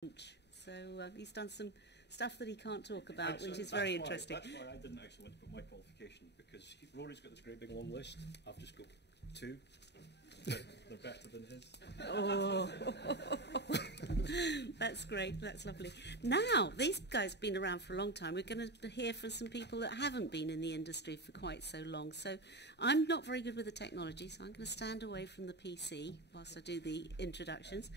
So he's done some stuff that he can't talk about, which is very interesting. That's why I didn't actually want to put my qualification, because Rory's got this great big long list. I've just got 2. They're better than his. Oh, that's great. That's lovely. Now, these guys have been around for a long time. We're going to hear from some people that haven't been in the industry for quite so long. So I'm not very good with the technology, so I'm going to stand away from the PC whilst I do the introductions.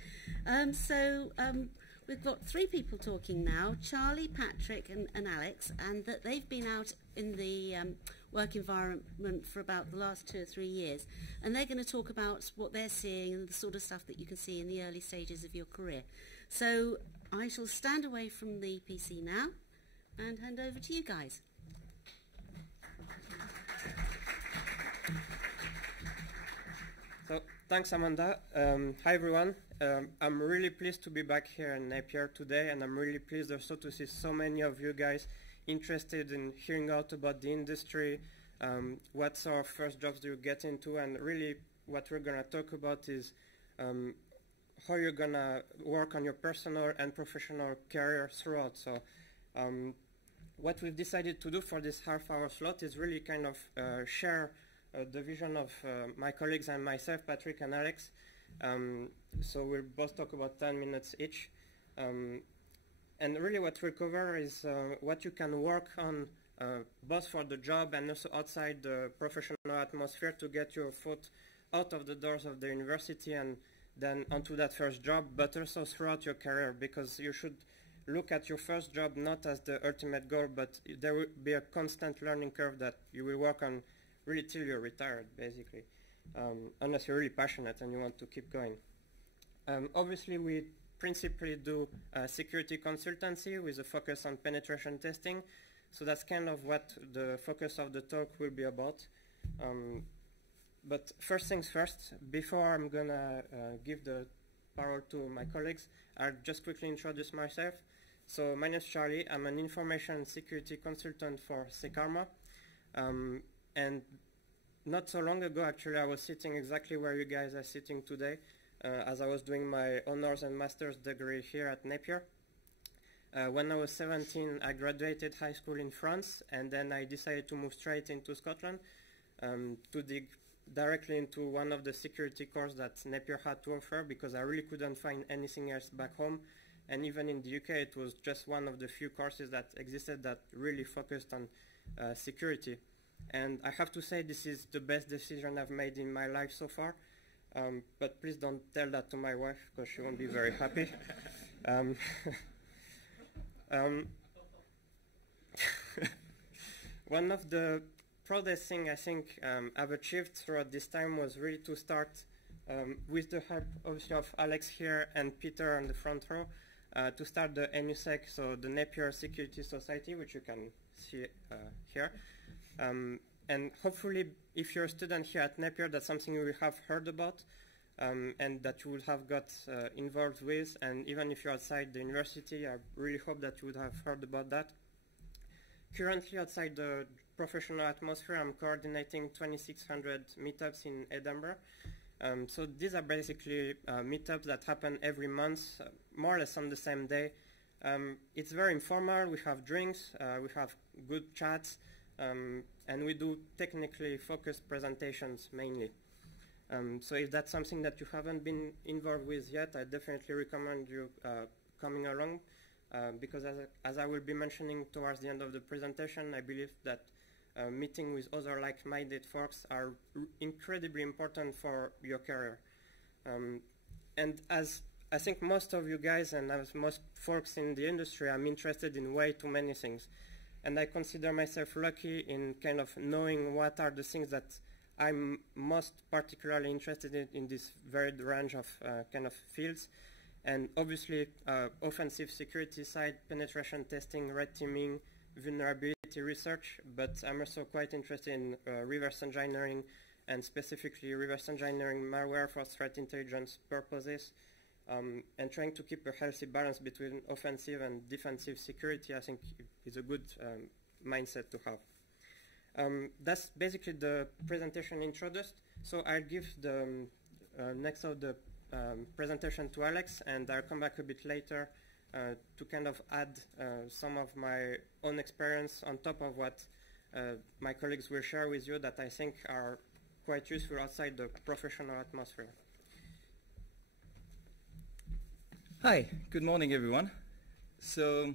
We've got 3 people talking now, Charlie, Patrick and Alex, and that they've been out in the work environment for about the last 2 or 3 years. And they're going to talk about what they're seeing and the sort of stuff that you can see in the early stages of your career. So I shall stand away from the PC now and hand over to you guys. So, thanks, Amanda. Hi, everyone. I'm really pleased to be back here in Napier today, and I'm really pleased also to see so many of you guys interested in hearing out about the industry, what sort of first jobs do you get into, and really what we're going to talk about is how you're going to work on your personal and professional career throughout. So what we've decided to do for this half-hour slot is really kind of share the vision of my colleagues and myself, Patrick and Alex. So we'll both talk about 10 minutes each. And really what we'll cover is what you can work on both for the job and also outside the professional atmosphere to get your foot out of the doors of the university and then onto that first job, but also throughout your career, because you should look at your first job not as the ultimate goal, but there will be a constant learning curve that you will work on really till you're retired, basically, unless you're really passionate and you want to keep going. Obviously, we principally do security consultancy with a focus on penetration testing. So that's kind of what the focus of the talk will be about. But first things first, before I'm going to give the parole to my colleagues, I'll just quickly introduce myself. So my name is Charlie. I'm an information security consultant for Secarma. And not so long ago, actually, I was sitting exactly where you guys are sitting today, as I was doing my honors and master's degree here at Napier. When I was 17, I graduated high school in France, and then I decided to move straight into Scotland to dig directly into one of the security courses that Napier had to offer, because I really couldn't find anything else back home. And even in the UK, it was just one of the few courses that existed that really focused on security. And I have to say this is the best decision I've made in my life so far. But please don't tell that to my wife, because she won't be very happy. One of the proudest things I think I've achieved throughout this time was really to start, with the help obviously of Alex here and Peter on the front row, to start the NUSEC, so the Napier Security Society, which you can see here. And hopefully, if you're a student here at Napier, that's something you will have heard about and that you would have got involved with. And even if you're outside the university, I really hope that you would have heard about that. Currently, outside the professional atmosphere, I'm coordinating 2,600 meetups in Edinburgh. So these are basically meetups that happen every month, more or less on the same day. It's very informal. We have drinks, we have good chats, and we do technically focused presentations mainly. So if that's something that you haven't been involved with yet, I definitely recommend you coming along, because as I will be mentioning towards the end of the presentation, I believe that meeting with other like-minded folks are incredibly important for your career. And as I think most of you guys and as most folks in the industry, I'm interested in way too many things. And I consider myself lucky in kind of knowing what are the things that I'm most particularly interested in this varied range of kind of fields. And obviously, offensive security side, penetration testing, red teaming, vulnerability research, but I'm also quite interested in reverse engineering, and specifically reverse engineering malware for threat intelligence purposes, and trying to keep a healthy balance between offensive and defensive security, I think, is a good mindset to have. That's basically the presentation introduced. So I'll give the next of the presentation to Alex, and I'll come back a bit later to kind of add some of my own experience on top of what my colleagues will share with you that I think are quite useful outside the professional atmosphere. Hi, good morning everyone. So,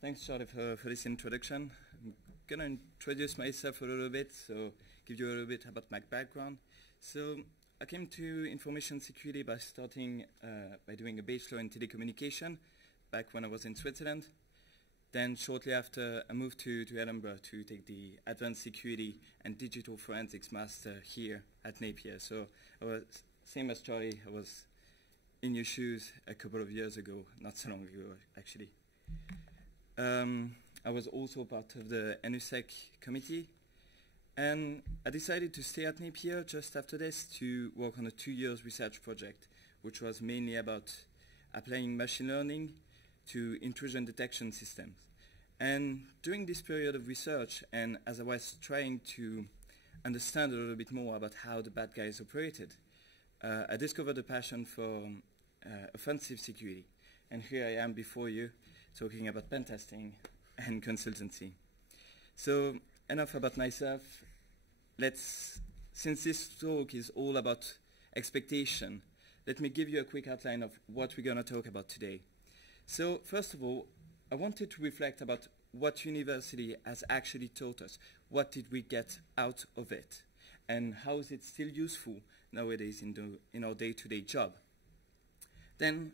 thanks Charlie for this introduction. I'm gonna introduce myself a little bit, so give you a little bit about my background. So, I came to information security by starting by doing a bachelor in telecommunication back when I was in Switzerland. Then shortly after, I moved to Edinburgh to take the Advanced Security and Digital Forensics Master here at Napier. So I was, same as Charlie, I was in your shoes a couple of years ago, not so long ago actually. I was also part of the NUSEC committee, and I decided to stay at Napier just after this to work on a 2-year research project, which was mainly about applying machine learning to intrusion detection systems. And during this period of research, and as I was trying to understand a little bit more about how the bad guys operated, I discovered a passion for offensive security. And here I am before you talking about pen testing and consultancy. So enough about myself. Since this talk is all about expectation, let me give you a quick outline of what we're going to talk about today. So first of all, I wanted to reflect about what university has actually taught us. What did we get out of it? And how is it still useful nowadays in our day-to-day job? Then,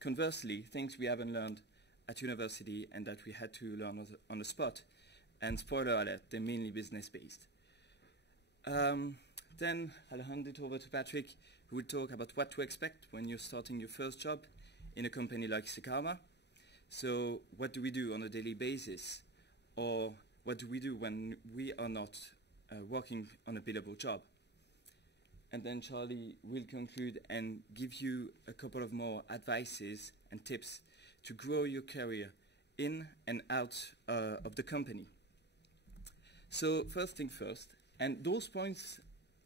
conversely, things we haven't learned at university and that we had to learn on the spot. And spoiler alert, they're mainly business-based. Then I'll hand it over to Patrick, who will talk about what to expect when you're starting your first job in a company like Secarma. So what do we do on a daily basis? Or what do we do when we are not working on a billable job? And then Charlie will conclude and give you a couple of more advices and tips to grow your career in and out of the company. So first thing first, and those points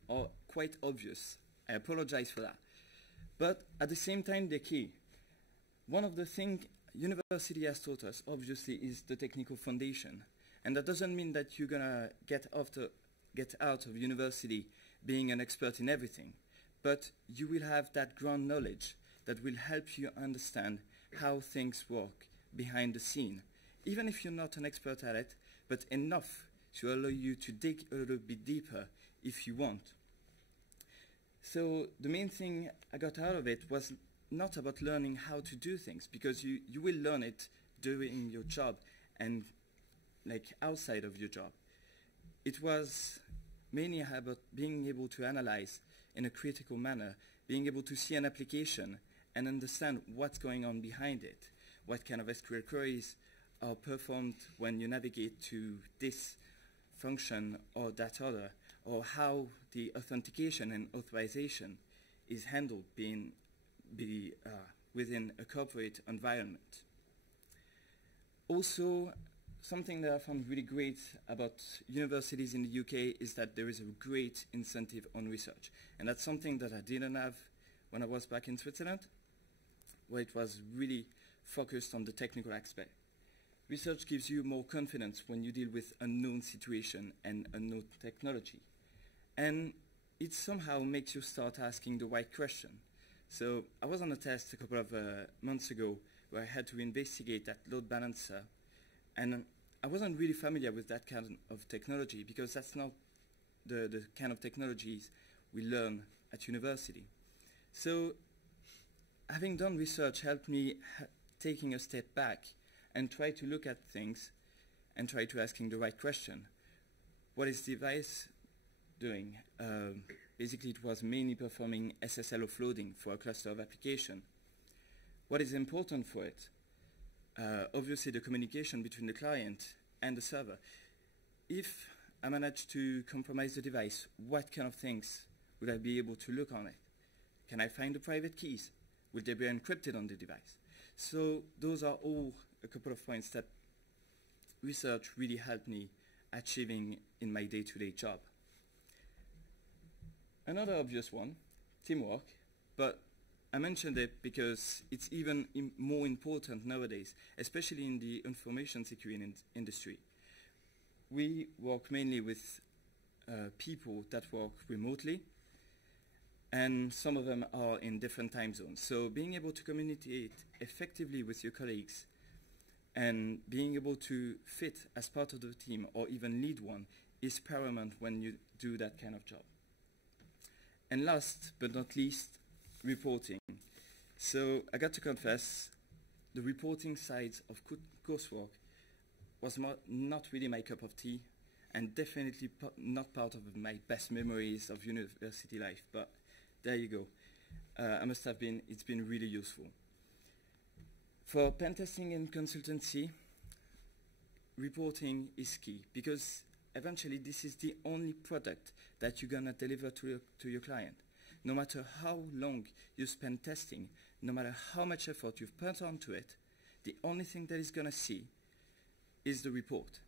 are quite obvious. I apologize for that. But at the same time, they're key. One of the things university has taught us, obviously, is the technical foundation. And that doesn't mean that you're going to get out of university being an expert in everything. But you will have that ground knowledge that will help you understand how things work behind the scene. Even if you're not an expert at it, but enough to allow you to dig a little bit deeper if you want. So the main thing I got out of it was not about learning how to do things, because you will learn it doing your job and like outside of your job. It was mainly about being able to analyze in a critical manner, being able to see an application and understand what's going on behind it, what kind of SQL queries are performed when you navigate to this function or that other, or how the authentication and authorization is handled within a corporate environment. Also, something that I found really great about universities in the UK is that there is a great incentive on research. And that's something that I didn't have when I was back in Switzerland, where it was really focused on the technical aspect. Research gives you more confidence when you deal with unknown situation and unknown technology. And it somehow makes you start asking the right question. So I was on a test a couple of months ago where I had to investigate that load balancer, and I wasn't really familiar with that kind of technology because that's not the kind of technologies we learn at university. So having done research helped me taking a step back and try to look at things and try to asking the right question. What is the device doing? Basically, it was mainly performing SSL offloading for a cluster of application. What is important for it? Obviously, the communication between the client and the server. If I manage to compromise the device, what kind of things would I be able to look on it? Can I find the private keys? Will they be encrypted on the device? So those are all a couple of points that research really helped me achieving in my day-to-day job. Another obvious one, teamwork, but I mentioned it because it's even more important nowadays, especially in the information security industry. We work mainly with people that work remotely, and some of them are in different time zones. So being able to communicate effectively with your colleagues and being able to fit as part of the team or even lead one is paramount when you do that kind of job. And last but not least, reporting. So I got to confess, the reporting side of coursework was not really my cup of tea, and definitely not part of my best memories of university life, but there you go. It's been really useful. For pen testing and consultancy, reporting is key, because eventually this is the only product that you're gonna deliver to your client. No matter how long you spend testing, no matter how much effort you've put onto it, the only thing that is gonna see is the report.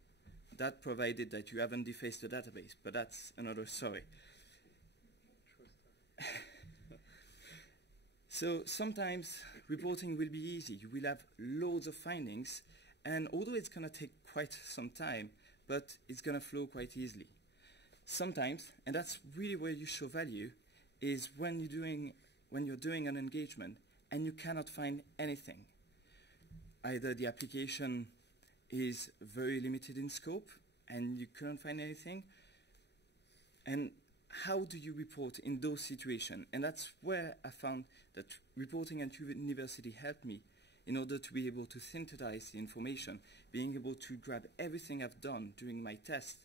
That provided that you haven't defaced the database, but that's another story. So sometimes reporting will be easy. You will have loads of findings, and although it's going to take quite some time, but it's going to flow quite easily. Sometimes, and that's really where you show value, is when you're doing an engagement and you cannot find anything. Either the application is very limited in scope and you couldn't find anything, and how do you report in those situations? And that's where I found that reporting at university helped me in order to be able to synthesize the information, being able to grab everything I've done during my test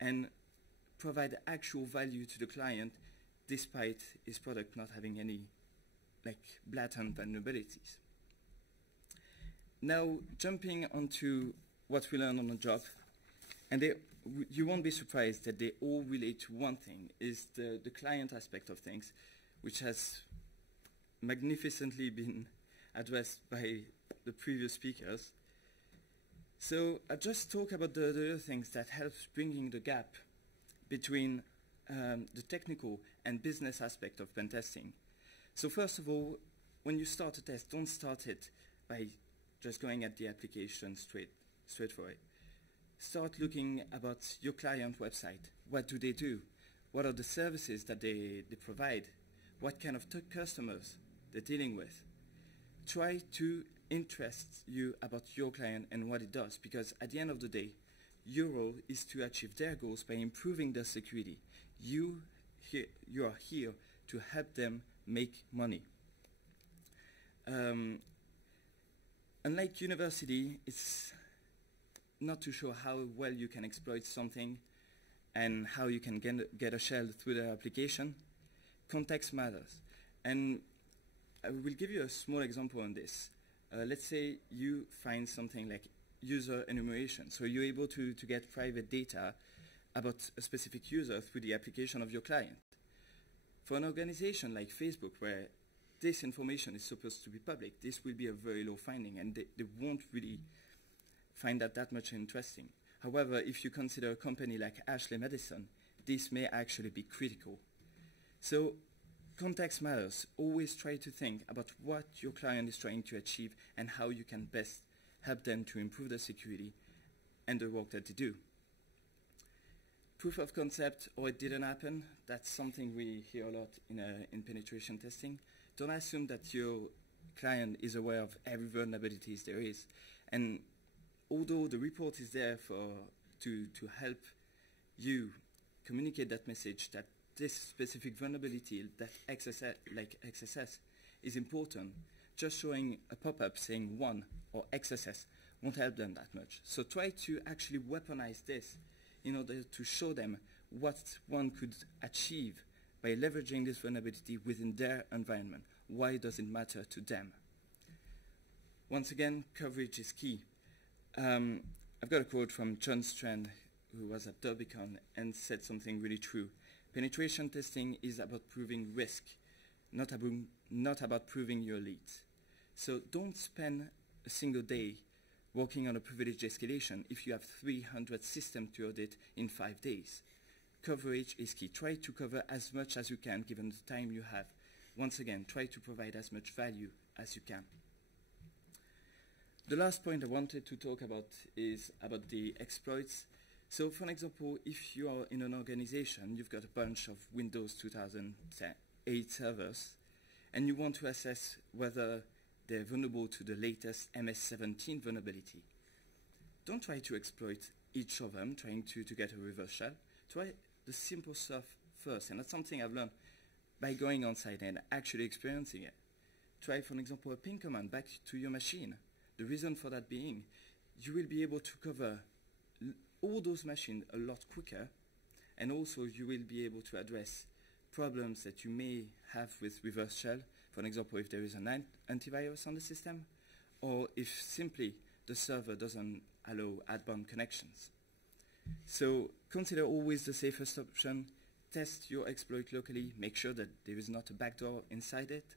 and provide actual value to the client despite his product not having any blatant vulnerabilities. Now, jumping onto what we learned on the job, and you won't be surprised that they all relate to one thing, is the client aspect of things, which has magnificently been addressed by the previous speakers. So I just talk about the other things that helps bringing the gap between the technical and business aspect of pen testing. So first of all, when you start a test, don't start it by just going at the application straight for it. Start looking about your client website. What do they do? What are the services that they provide? What kind of customers they're dealing with? Try to interest you about your client and what it does, because at the end of the day, your role is to achieve their goals by improving their security. You are here to help them make money. Unlike university, it's not to show how well you can exploit something and how you can get a shell through the application. Context matters. And I will give you a small example on this. Let's say you find something like user enumeration. So you're able to get private data about a specific user through the application of your client. For an organization like Facebook, where this information is supposed to be public, this will be a very low finding, and they won't really find that much interesting. However, if you consider a company like Ashley Madison, this may actually be critical. So context matters. Always try to think about what your client is trying to achieve and how you can best help them to improve their security and the work that they do. Proof of concept, or it didn't happen, that's something we hear a lot in penetration testing. Don't assume that your client is aware of every vulnerabilities there is. And although the report is there to help you communicate that message that this specific vulnerability, that XSS, is important, just showing a pop-up saying 1 or XSS won't help them that much. So try to actually weaponize this in order to show them what one could achieve by leveraging this vulnerability within their environment. Why does it matter to them? Once again, coverage is key. I've got a quote from John Strand, who was at DerbyCon, and said something really true. Penetration testing is about proving risk, not about proving your lead. So don't spend a single day working on a privilege escalation if you have 300 systems to audit in 5 days. Coverage is key. Try to cover as much as you can given the time you have. once again, try to provide as much value as you can. The last point I wanted to talk about is about the exploits. So, for example, if you are in an organization, you've got a bunch of Windows 2008 servers, and you want to assess whether they're vulnerable to the latest MS-17 vulnerability. Don't try to exploit each of them, trying to get a reverse shell. Try the simple stuff first, and that's something I've learned by going on site and actually experiencing it. Try, for example, a ping command back to your machine. The reason for that being, you will be able to cover all those machines a lot quicker, and also you will be able to address problems that you may have with reverse shell, for example, if there is an antivirus on the system, or if simply the server doesn't allow outbound connections. So consider always the safest option. Test your exploit locally, make sure that there is not a backdoor inside it,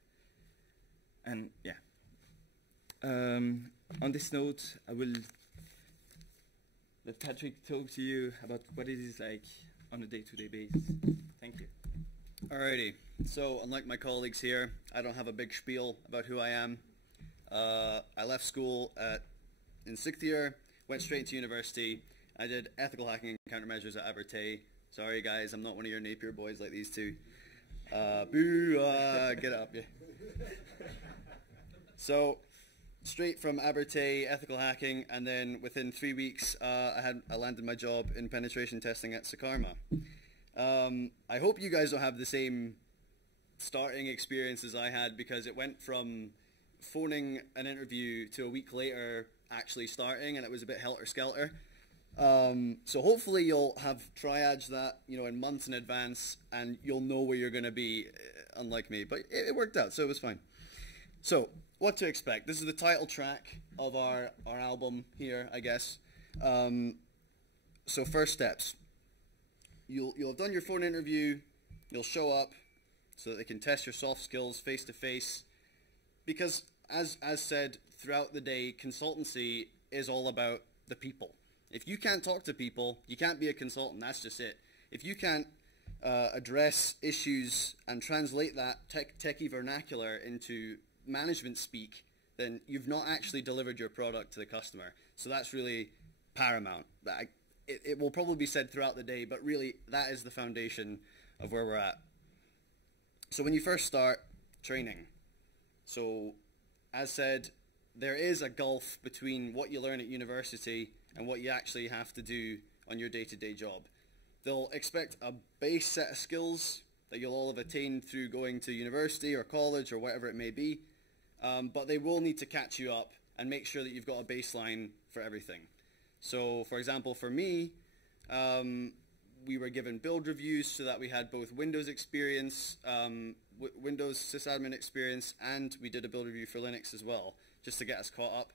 and yeah. On this note, I will let Patrick talk to you about what it is like on a day-to-day basis. Thank you. Alrighty, so unlike my colleagues here, I don't have a big spiel about who I am. I left school in 6th year, went straight into university. I did ethical hacking and countermeasures at Abertay. Sorry guys, I'm not one of your Napier boys like these two. Boo, get up, yeah. So, straight from Abertay, ethical hacking, and then within 3 weeks, I landed my job in penetration testing at Secarma. I hope you guys don't have the same starting experience as I had, because it went from phoning an interview to a week later actually starting, and it was a bit helter-skelter. So hopefully you'll have triaged that, in months in advance, and you'll know where you're going to be, unlike me. But it worked out, so it was fine. So, what to expect? This is the title track of our album here, I guess. So first steps. You'll have done your phone interview, you'll show up so that they can test your soft skills face to face, because as said throughout the day, consultancy is all about the people. If you can't talk to people, you can't be a consultant. That's just it. If you can't address issues and translate that techie vernacular into management speak, then you've not actually delivered your product to the customer. So that's really paramount. It will probably be said throughout the day, but really that is the foundation of where we're at. So when you first start, training. So as said, there is a gulf between what you learn at university and what you actually have to do on your day-to-day job. They'll expect a base set of skills that you'll all have attained through going to university or college or whatever it may be, but they will need to catch you up and make sure that you've got a baseline for everything. So, for example, for me, we were given build reviews so that we had both Windows experience, Windows sysadmin experience, and we did a build review for Linux as well, just to get us caught up.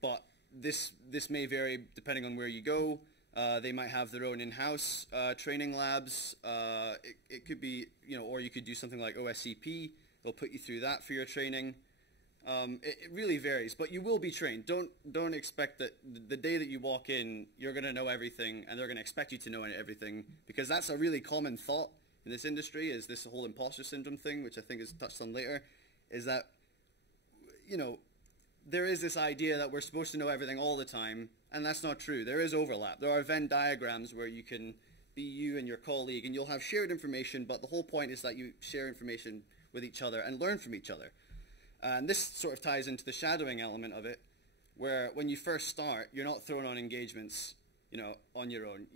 But this may vary depending on where you go. They might have their own in-house training labs. It could be, or you could do something like OSCP. They'll put you through that for your training. It really varies, but you will be trained. Don't expect that the day that you walk in, you're going to know everything, and they're going to expect you to know everything, because that's a really common thought in this industry, is this whole imposter syndrome thing, which I think is touched on later, is that, there is this idea that we're supposed to know everything all the time, and that's not true. There is overlap. There are Venn diagrams where you can be you and your colleague, and you'll have shared information, but the whole point is that you share information with each other and learn from each other. And this sort of ties into the shadowing element of it, where when you first start, you're not thrown on engagements, on your own.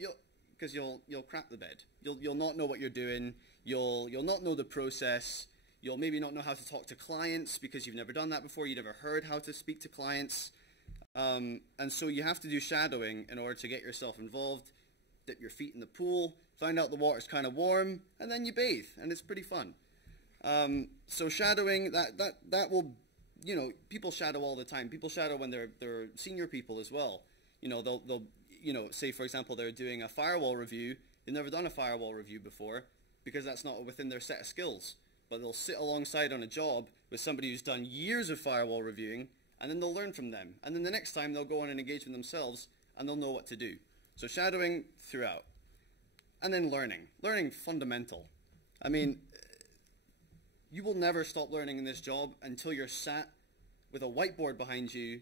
Because you'll crap the bed. You'll not know what you're doing. You'll not know the process. You'll maybe not know how to talk to clients because you've never done that before. You never heard how to speak to clients. And so you have to do shadowing in order to get yourself involved, dip your feet in the pool, find out the water's kind of warm, and then you bathe, and it's pretty fun. So shadowing, that will, people shadow all the time. People shadow when they're senior people as well. They'll say, for example, they're doing a firewall review. They've never done a firewall review before because that's not within their set of skills. But they'll sit alongside on a job with somebody who's done years of firewall reviewing, and then they'll learn from them. And then the next time they'll go on an engagement themselves, and they'll know what to do. So shadowing throughout. And then learning. Learning fundamental. I mean, you will never stop learning in this job until you're sat with a whiteboard behind you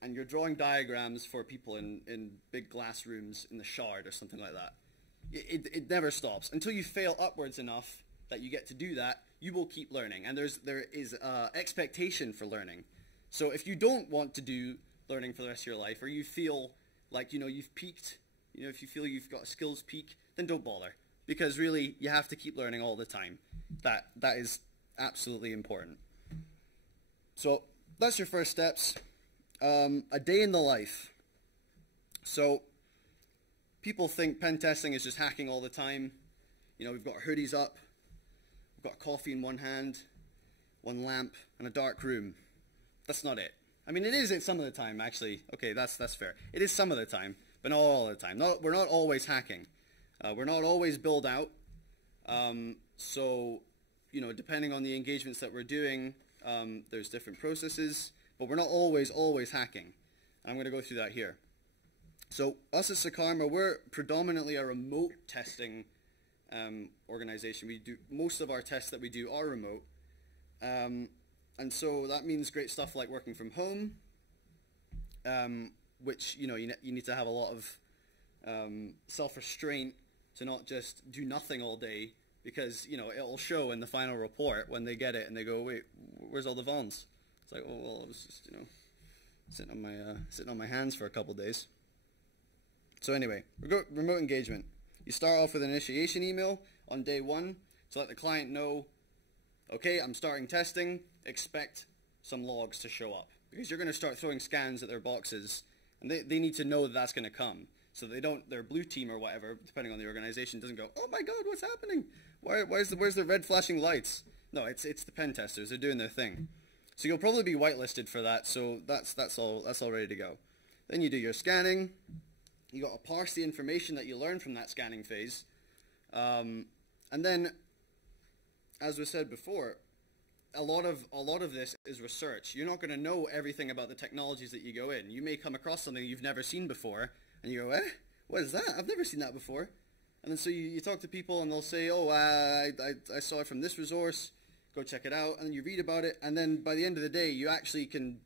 and you're drawing diagrams for people in big glass rooms in the Shard or something like that. It never stops. Until you fail upwards enough that you get to do that, you will keep learning. And there is expectation for learning. So if you don't want to do learning for the rest of your life, or you feel like, you've peaked, if you feel you've got a skills peak, then don't bother. Because really, you have to keep learning all the time. That is absolutely important. So that's your first steps. A day in the life. So people think pen testing is just hacking all the time. We've got hoodies up, we've got coffee in one hand, one lamp, and a dark room. That's not it. I mean, it is it some of the time, actually. Okay, that's fair. It is some of the time, but not all the time. We're not always hacking. We're not always billed out. So, depending on the engagements that we're doing, there's different processes, but we're not always hacking. And I'm going to go through that here. So us at Secarma, we're predominantly a remote testing organization. Most of our tests that we do are remote. And so that means great stuff like working from home, which, you need to have a lot of self-restraint to not just do nothing all day, because, it'll show in the final report when they get it and they go, wait, where's all the VONs? It's like, oh, well, I was just, sitting on my hands for a couple days. So anyway, remote engagement. You start off with an initiation email on day one to let the client know, okay, I'm starting testing, expect some logs to show up. Because you're going to start throwing scans at their boxes, and they need to know that that's going to come. So their blue team or whatever, depending on the organization, doesn't go, oh my god, what's happening? Where's the red flashing lights? No, it's the pen testers. They're doing their thing. So you'll probably be whitelisted for that, so that's all ready to go. Then you do your scanning. You got to parse the information that you learn from that scanning phase. And then, as was said before, a lot of this is research. You're not going to know everything about the technologies that you go in. You may come across something you've never seen before, and you go, eh? What is that? I've never seen that before. And then so you talk to people, and they'll say, oh, I saw it from this resource. Go check it out. And then you read about it, and then by the end of the day, you actually can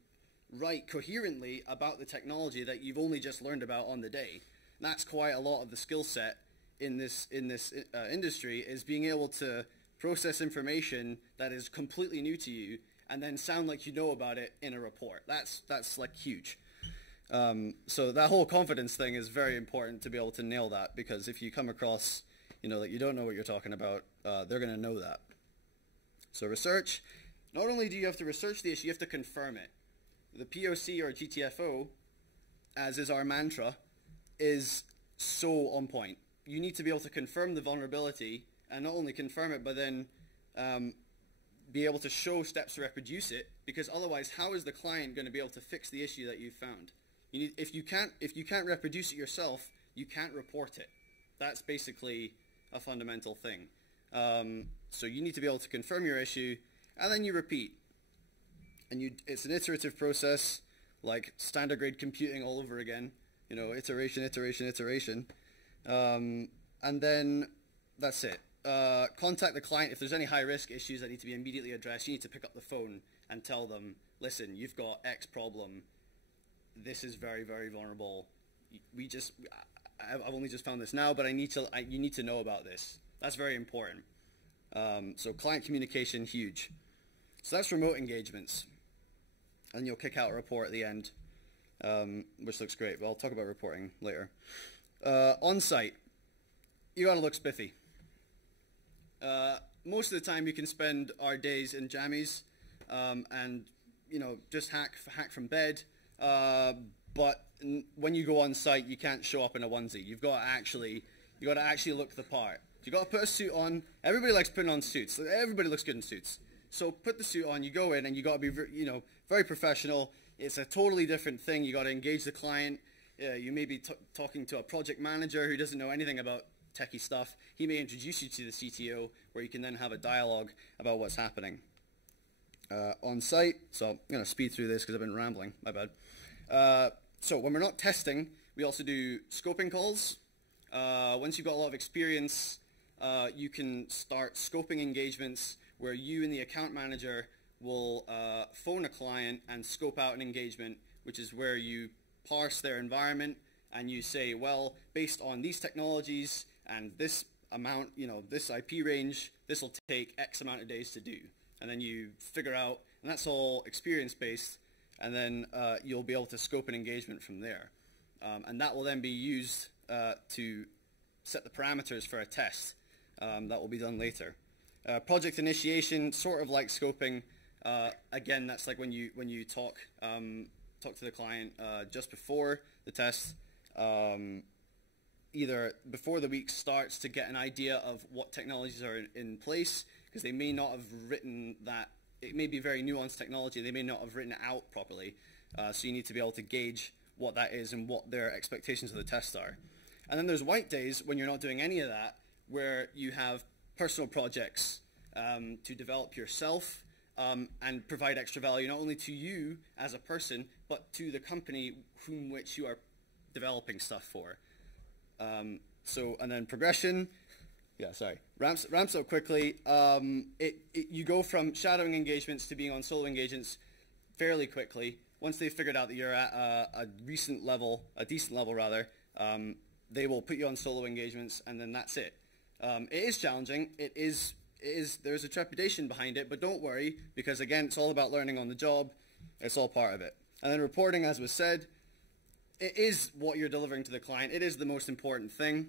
write coherently about the technology that you've only just learned about on the day. And that's quite a lot of the skill set in this industry, is being able to process information that is completely new to you and then sound like you know about it in a report. That's like huge. So that whole confidence thing is very important to be able to nail that, because if you come across, that you don't know what you're talking about, they're going to know that. So research. Not only do you have to research the issue, you have to confirm it. The POC or GTFO, as is our mantra, is so on point. You need to be able to confirm the vulnerability, and not only confirm it, but then be able to show steps to reproduce it, because otherwise, how is the client going to be able to fix the issue that you've found? If you can't reproduce it yourself, you can't report it. That's basically a fundamental thing. So you need to be able to confirm your issue, and then you repeat. And it's an iterative process, like standard grade computing all over again. Iteration, iteration, iteration. And then that's it. Contact the client if there's any high-risk issues that need to be immediately addressed. You need to pick up the phone and tell them, listen, you've got X problem. This is very, very vulnerable. I've only just found this now, but you need to know about this. That's very important. So client communication, huge. So that's remote engagements. And you'll kick out a report at the end, which looks great. But I'll talk about reporting later. On-site, you got to look spiffy. Most of the time you can spend our days in jammies and just hack from bed. But when you go on site, you can't show up in a onesie. You got to actually look the part. You got to put a suit on. Everybody likes putting on suits. Everybody looks good in suits. So put the suit on. You go in, and you got to be very professional. It's a totally different thing. You got to engage the client. You may be talking to a project manager who doesn't know anything about techie stuff. He may introduce you to the CTO, where you can then have a dialogue about what's happening. On site, so I'm going to speed through this because I've been rambling, my bad. So when we're not testing, we also do scoping calls. Once you've got a lot of experience, you can start scoping engagements where you and the account manager will phone a client and scope out an engagement, which is where you parse their environment and you say, well, based on these technologies and this amount, this IP range, this will take X amount of days to do. And then you figure out, and that's all experience-based, and then you'll be able to scope an engagement from there. And that will then be used to set the parameters for a test. That will be done later. Project initiation, sort of like scoping. Again, that's like when you talk to the client just before the test, either before the week starts to get an idea of what technologies are in place, because they may not have written that. It may be very nuanced technology. They may not have written it out properly. So you need to be able to gauge what that is and what their expectations of the test are. And then there's white days when you're not doing any of that, where you have personal projects to develop yourself and provide extra value not only to you as a person, but to the company whom which you are developing stuff for. And then progression, ramps up quickly. You go from shadowing engagements to being on solo engagements fairly quickly. Once they've figured out that you're at a decent level, they will put you on solo engagements, and then that's it. It is challenging. There's a trepidation behind it, but don't worry, because again, it's all about learning on the job. It's all part of it. And then reporting, as was said, it is what you're delivering to the client. It is the most important thing.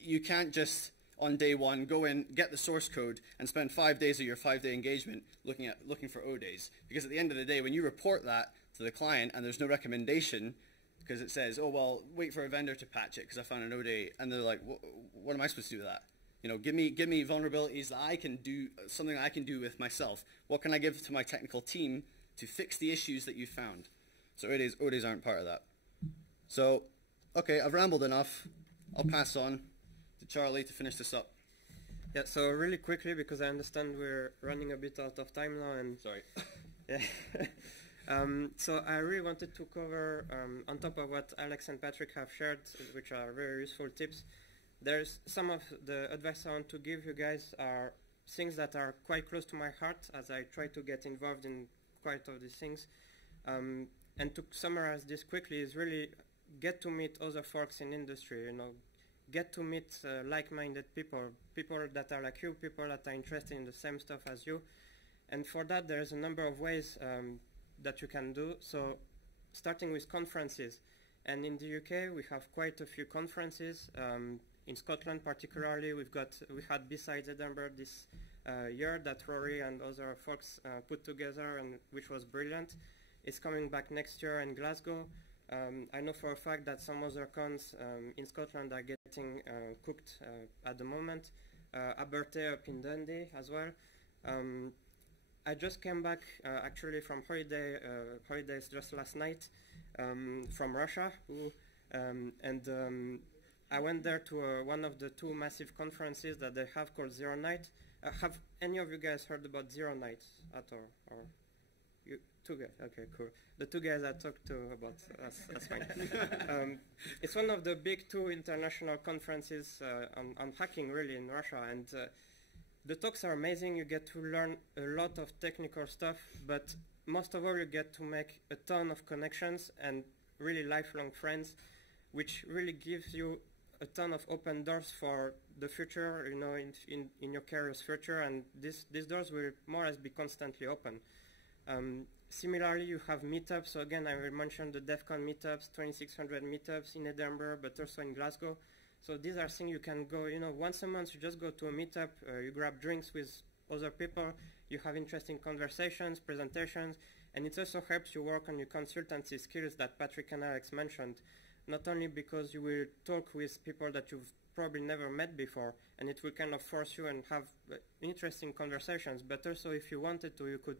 You can't just, on day one, go in, get the source code, and spend 5 days of your 5-day engagement looking for O days. Because at the end of the day, when you report that to the client and there's no recommendation, because it says, oh, well, wait for a vendor to patch it because I found an O day, and they're like, what am I supposed to do with that? Give me vulnerabilities that I can do, something I can do with myself. What can I give to my technical team to fix the issues that you found? So O days aren't part of that. So, okay, I've rambled enough. I'll pass on to Charlie to finish this up. Yeah, so really quickly, because I understand we're running a bit out of time now. And sorry. Yeah. So I really wanted to cover, on top of what Alex and Patrick have shared, which are very useful tips, there's some of the advice I want to give you guys are things that are quite close to my heart, as I try to get involved in quite of these things. And to summarize this quickly is really get to meet other folks in industry, get to meet like-minded people that are like you, people that are interested in the same stuff as you. And for that, there's a number of ways that you can do. So starting with conferences. And in the UK, we have quite a few conferences. In Scotland particularly, we had Besides Edinburgh this year that Rory and other folks put together, and which was brilliant. It's coming back next year in Glasgow. I know for a fact that some other cons in Scotland are getting cooked at the moment. Aberte up in Dundee as well. I just came back actually from holidays just last night from Russia, and I went there to one of the two massive conferences that they have called Zero Night. Have any of you guys heard about Zero Night at all? Or you, two guys? Okay, cool. The two guys I talked to about, that's fine. It's one of the big two international conferences on hacking, really, in Russia. And the talks are amazing. You get to learn a lot of technical stuff, but most of all, you get to make a ton of connections and really lifelong friends, which really gives you a ton of open doors for the future, in your career's future, and these doors will more or less be constantly open. Similarly, you have meetups. So again, I will mention the DEF CON meetups, 2600 meetups in Edinburgh, but also in Glasgow. So these are things you can go, once a month you just go to a meetup, you grab drinks with other people, you have interesting conversations, presentations, and it also helps you work on your consultancy skills that Patrick and Alex mentioned. Not only because you will talk with people that you've probably never met before, and it will kind of force you and have interesting conversations, but also if you wanted to, you could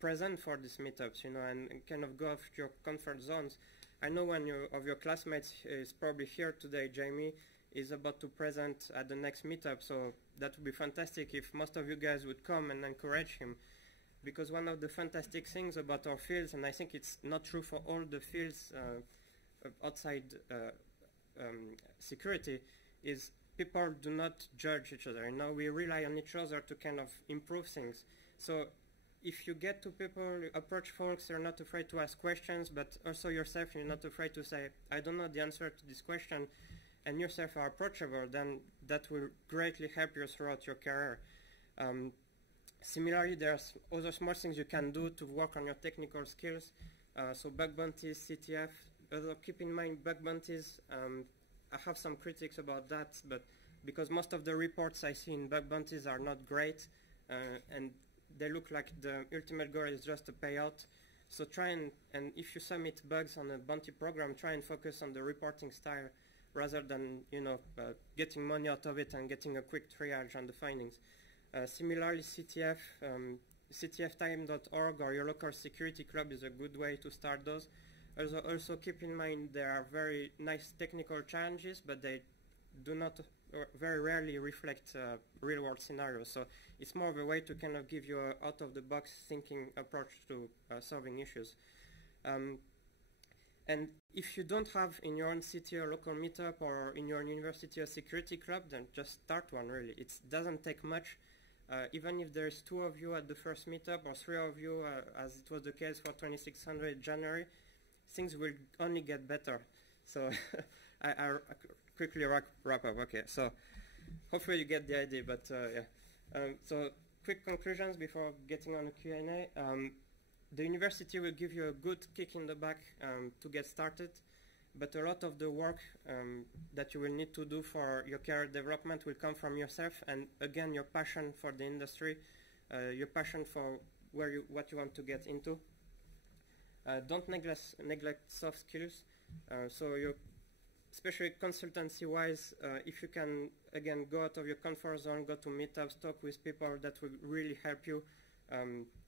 present for these meetups, and kind of go off your comfort zones. I know one of your classmates is probably here today, Jamie, is about to present at the next meetup, so that would be fantastic if most of you guys would come and encourage him. Because one of the fantastic things about our fields, and I think it's not true for all the fields outside security, is people do not judge each other. You know, we rely on each other to kind of improve things. So if you get to people, you approach folks, you're not afraid to ask questions, but also yourself, you're not afraid to say, I don't know the answer to this question, and yourself are approachable, then that will greatly help you throughout your career. Similarly, there's other small things you can do to work on your technical skills. So bug bounties, CTF, although keep in mind bug bounties, I have some critics about that, but because most of the reports I see in bug bounties are not great, and they look like the ultimate goal is just a payout. So try and if you submit bugs on a bounty program, try and focus on the reporting style rather than, you know, getting money out of it and getting a quick triage on the findings. Similarly, CTF, ctftime.org or your local security club is a good way to start those. Also keep in mind there are very nice technical challenges, but they do not very rarely reflect real-world scenarios. So it's more of a way to kind of give you an out-of-the-box thinking approach to solving issues. And if you don't have in your own city a local meetup or in your university a security club, then just start one, really. It doesn't take much. Even if there's 2 of you at the first meetup or 3 of you, as it was the case for 2600 January, things will only get better. So I quickly wrap up. Okay, so hopefully you get the idea, but yeah. So quick conclusions before getting on the Q&A. The university will give you a good kick in the back to get started, but a lot of the work that you will need to do for your career development will come from yourself, and again, your passion for the industry, your passion for what you want to get into. Don't neglect soft skills. So especially consultancy-wise, if you can, again, go out of your comfort zone, go to meetups, talk with people, that will really help you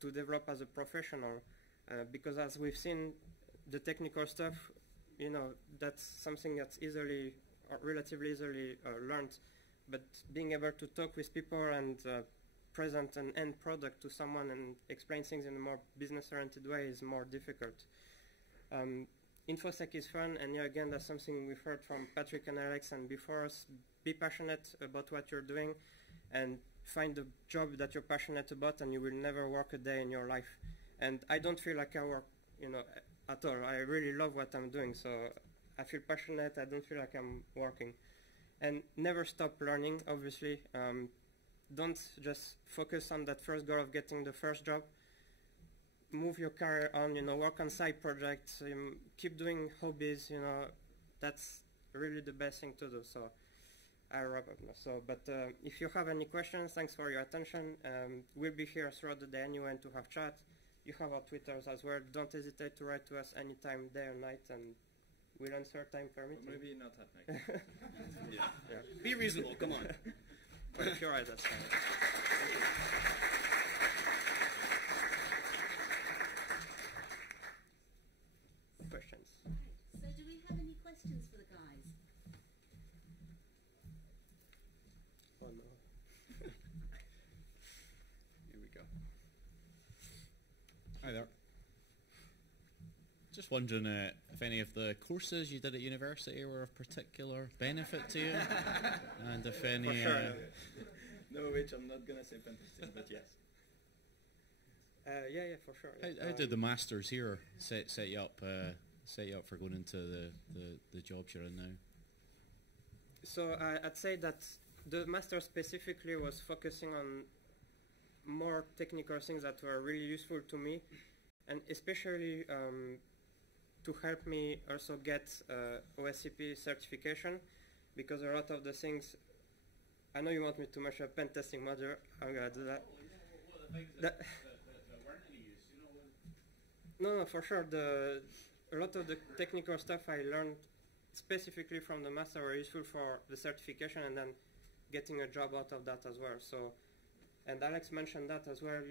to develop as a professional. Because as we've seen, the technical stuff, you know, that's something that's easily, or relatively easily learned. But being able to talk with people and present an end product to someone and explain things in a more business-oriented way is more difficult. InfoSec is fun, and yeah, again, that's something we've heard from Patrick and Alex and before us. Be passionate about what you're doing and find a job that you're passionate about, and you will never work a day in your life. And I don't feel like I work, you know, at all. I really love what I'm doing, so I feel passionate. I don't feel like I'm working. And never stop learning, obviously. Don't just focus on that first goal of getting the first job. Move your career on, you know, work on side projects, keep doing hobbies, you know, that's really the best thing to do. So I'll wrap up now. So, but if you have any questions, thanks for your attention. We'll be here throughout the day anyway to have chat. You have our Twitters as well. Don't hesitate to write to us anytime, day or night, and we'll answer time permitting. Well, maybe not at night. Yeah. Be reasonable, come on. But if you're right, that's fine. Questions? Right. So do we have any questions for the guys? Oh no. Here we go. Hi there. Just wondering if any of the courses you did at university were of particular benefit to you, and if any. For sure. No, which I'm not gonna say fantastic, but yes. Yeah, for sure. How did the masters here set you up for going into the jobs you're in now? So I'd say that the master specifically was focusing on more technical things that were really useful to me, and especially to help me also get OSCP certification, because a lot of the things, I know you want me to mention a pen testing module, I'm going to do that. What are the things that weren't any use? You know, No, for sure. A lot of the technical stuff I learned specifically from the master were useful for the certification and then getting a job out of that as well. So, and Alex mentioned that as well.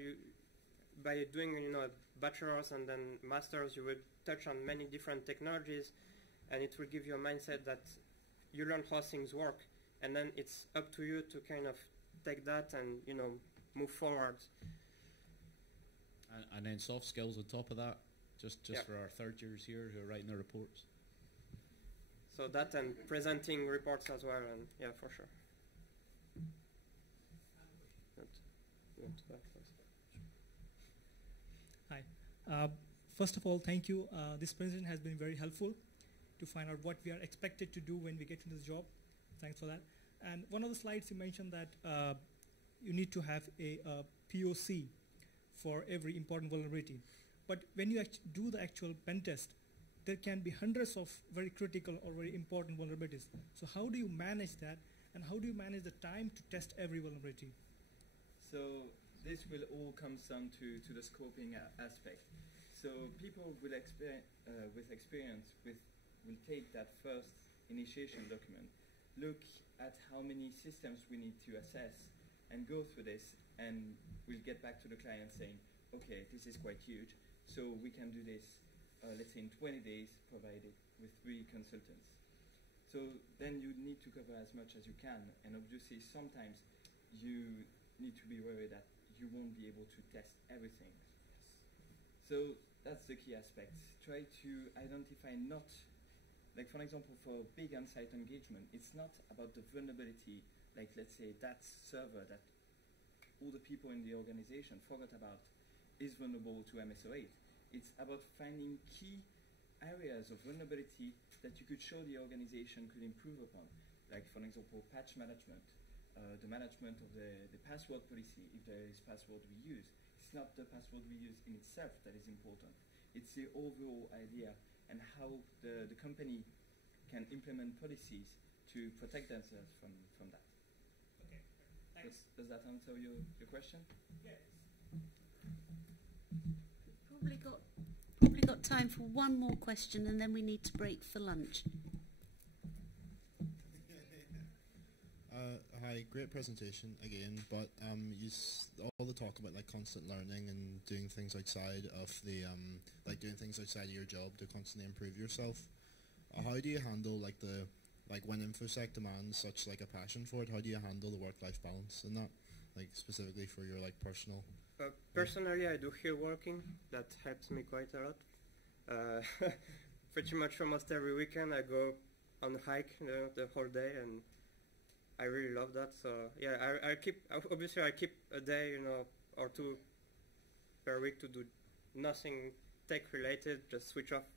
By doing, you know, a bachelor's and then master's, you will touch on many different technologies, and it will give you a mindset that you learn how things work, and then it's up to you to kind of take that and, you know, move forward. and then soft skills on top of that, just Yeah. for our third years here who are writing their reports. So that and presenting reports as well, and yeah, for sure. into that first. Hi. First of all, thank you. This presentation has been very helpful to find out what we are expected to do when we get into this job. Thanks for that. And one of the slides you mentioned that you need to have a POC for every important vulnerability. But when you do the actual pen test, there can be hundreds of very critical or very important vulnerabilities. So how do you manage that, and how do you manage the time to test every vulnerability? So this will all come down to the scoping aspect. So people with experience will take that first initiation document, look at how many systems we need to assess, and go through this, and we'll get back to the client saying, okay, this is quite huge, so we can do this, let's say in 20 days, provided with 3 consultants. So then you need to cover as much as you can, and obviously sometimes you need to be worried that you won't be able to test everything. So that's the key aspect. Try to identify not, like for example, for big on-site engagement, it's not about the vulnerability, like let's say that server that all the people in the organization forgot about is vulnerable to MSO8. It's about finding key areas of vulnerability that you could show the organization could improve upon. Like for example, patch management, the management of the password policy, if there is password we use. It's not the password we use in itself that is important. It's the overall idea and how the company can implement policies to protect themselves from that. Okay, thanks. Does that answer your question? Yes. Probably got time for one more question, and then we need to break for lunch. Hi, great presentation again, but all the talk about like constant learning and doing things outside of the doing things outside of your job to constantly improve yourself. How do you handle when InfoSec demands such like a passion for it? How do you handle the work-life balance in that, like specifically for your like personal? Personally, I do hill walking. That helps me quite a lot. Pretty much almost every weekend I go on a hike, the whole day, and I really love that. So yeah, I keep a day, or 2 per week to do nothing tech related, just switch off.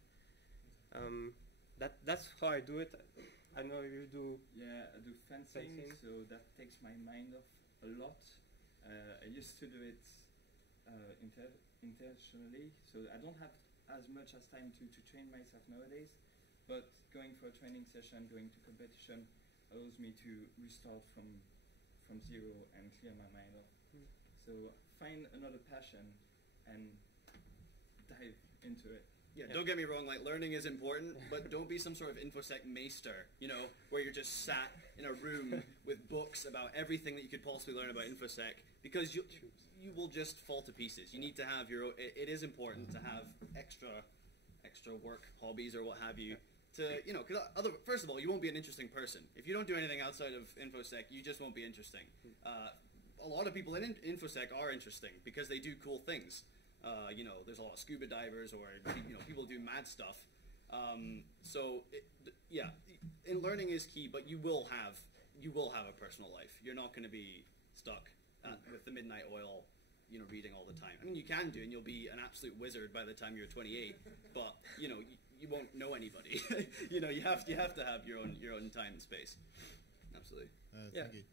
That's how I do it. I know you do. Yeah, I do fencing, so that takes my mind off a lot. I used to do it intentionally, so I don't have as much as time to train myself nowadays, but going for a training session, going to competition allows me to restart from zero and clear my mind off. So find another passion and dive into it. Yeah, don't get me wrong, like learning is important, but don't be some sort of InfoSec maester, where you're just sat in a room with books about everything that you could possibly learn about InfoSec, because you will just fall to pieces. You need to have your own, it is important to have extra work, hobbies or what have you, because first of all, you won't be an interesting person. If you don't do anything outside of InfoSec, you just won't be interesting. A lot of people in InfoSec are interesting because they do cool things. There's a lot of scuba divers, or people do mad stuff. In learning is key, but you will have a personal life. You're not going to be stuck with the midnight oil, reading all the time. I mean, you can do, and you'll be an absolute wizard by the time you're 28. But you won't know anybody. You have to have your own time and space. Absolutely. Thank you.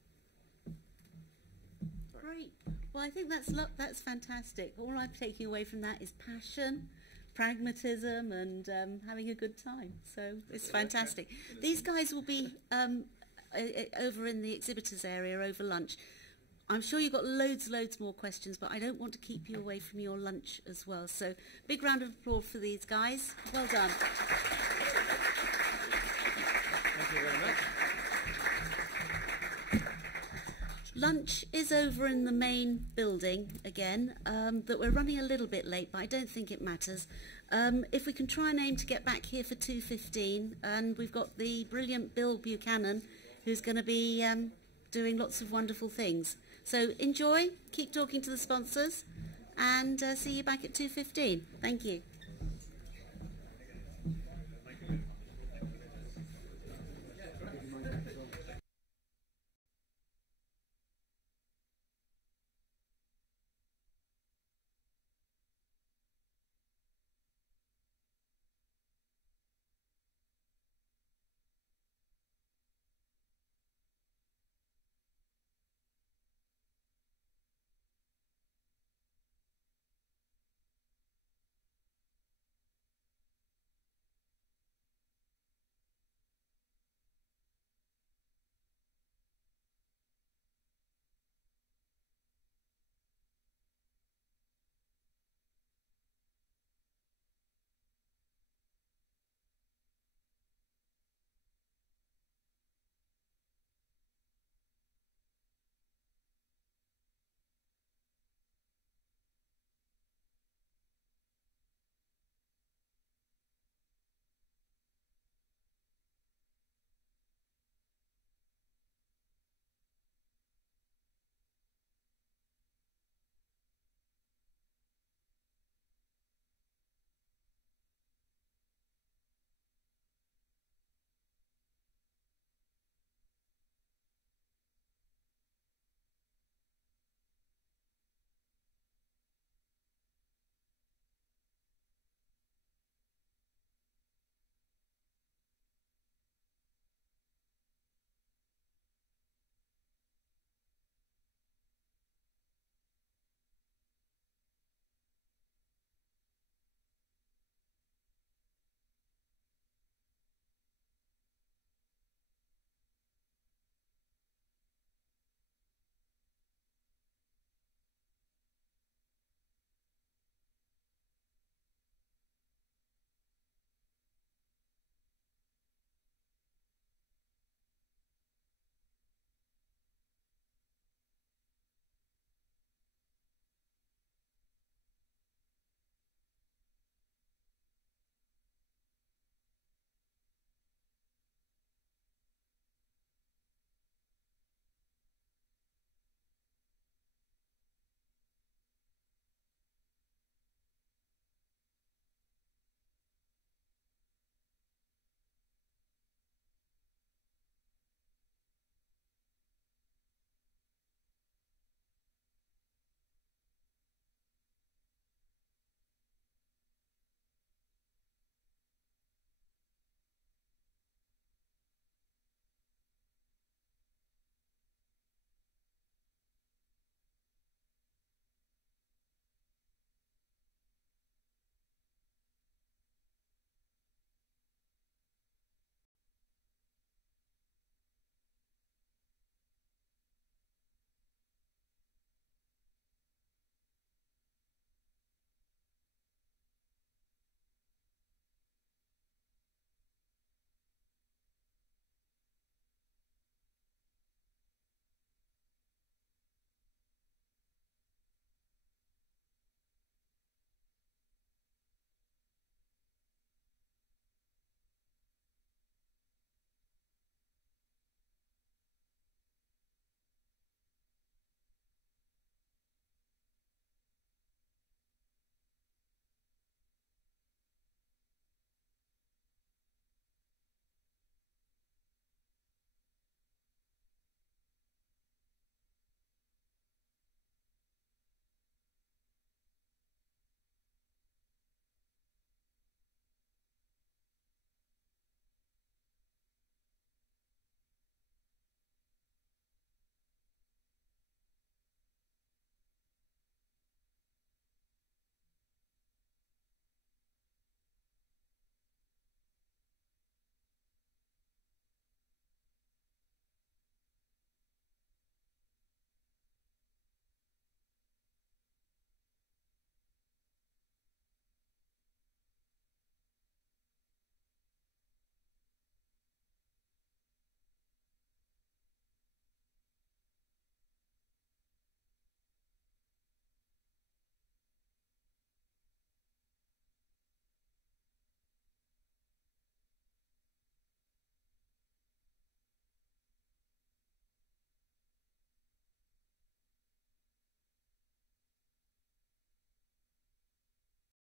Great. Well, I think that's fantastic. All I'm taking away from that is passion, pragmatism, and having a good time. So it's fantastic. These guys will be over in the exhibitors area over lunch. I'm sure you've got loads more questions, but I don't want to keep you away from your lunch as well. So big round of applause for these guys. Well done. Thank you very much. Lunch is over in the main building again, that we're running a little bit late, but I don't think it matters. If we can try and aim to get back here for 2:15, and we've got the brilliant Bill Buchanan, who's going to be doing lots of wonderful things. So enjoy, keep talking to the sponsors, and see you back at 2:15. Thank you.